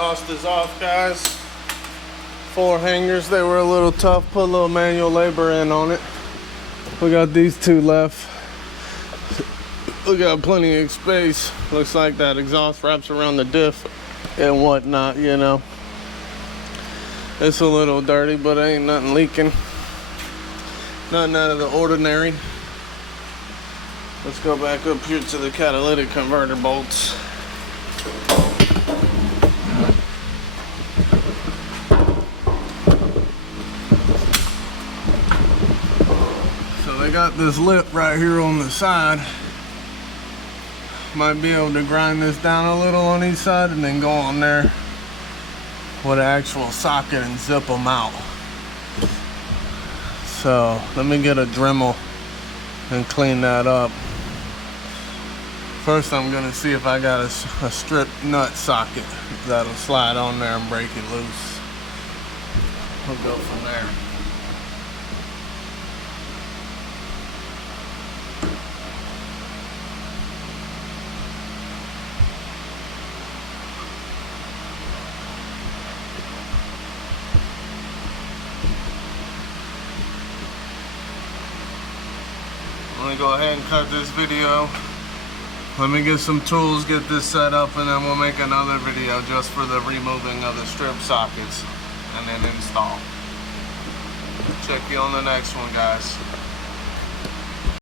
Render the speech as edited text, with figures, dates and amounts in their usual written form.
Exhaust is off, guys. 4 hangers, they were a little tough. Put a little manual labor in on it. We got these 2 left. We got plenty of space. Looks like that exhaust wraps around the diff and whatnot, you know. It's a little dirty, but ain't nothing leaking. Nothing out of the ordinary. Let's go back up here to the catalytic converter bolts. So they got this lip right here on the side. Might be able to grind this down a little on each side and then go on there with an actual socket and zip them out. So let me get a Dremel and clean that up. First I'm gonna see if I got a strip nut socket that'll slide on there and break it loose. We'll go from there. I'm gonna go ahead and cut this video. Let me get some tools, get this set up, and then we'll make another video just for the removing of the strip sockets and then install. Check you on the next one, guys.